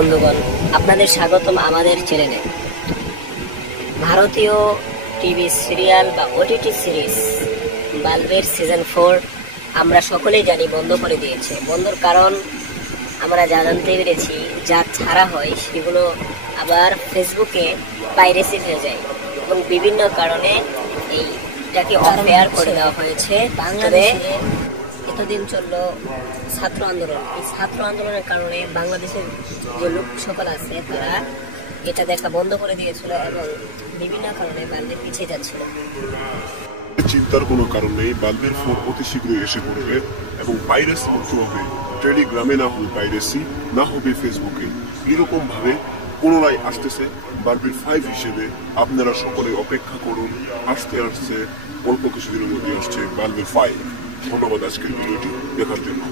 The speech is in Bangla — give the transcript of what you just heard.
বন্ধুগণ, আপনাদের স্বাগতম আমাদের চ্যানেলে। ভারতীয় টিভি সিরিয়াল বা ওটিটি সিরিজ বাল্বের সিজন 4 আমরা সকলেই জানি বন্ধ করে দিয়েছে। বন্ধর কারণ আমরা জানতে পেরেছি, যা ছাড়া হয় সেগুলো আবার ফেসবুকে পাইরেসি হয়ে যায় এবং বিভিন্ন কারণে এইটাকে অফেয়ার করে দেওয়া হয়েছে। বাংলাদেশে এতদিন চললো ছাত্র আন্দোলন। এই ছাত্র আন্দোলনের কারণে বাংলাদেশের যে লোক সকল আছে তারা এটা দেখা বন্ধ করে দিয়েছিল এবং বিভিন্ন কারণে বাল্বের পিছিয়ে যাচ্ছিল। চিন্তার কোনো কারণ নেই, বাল্বের ফোন অতি শীঘ্রই এসে পড়বে এবং পাইরেসি মুক্ত হবে। টেলিগ্রামে না হবে পাইরেসি, না হবে ফেসবুকে। এরকম ভাবে পুনরায় আসতেছে বাল্বের 5 হিসেবে। আপনারা সকলে অপেক্ষা করুন, আসতে আসতে অল্প কিছুদিনের মধ্যে আসছে বাল্বের 5। ধন্যবাদ আজকের ভিডিওটি দেখার জন্য।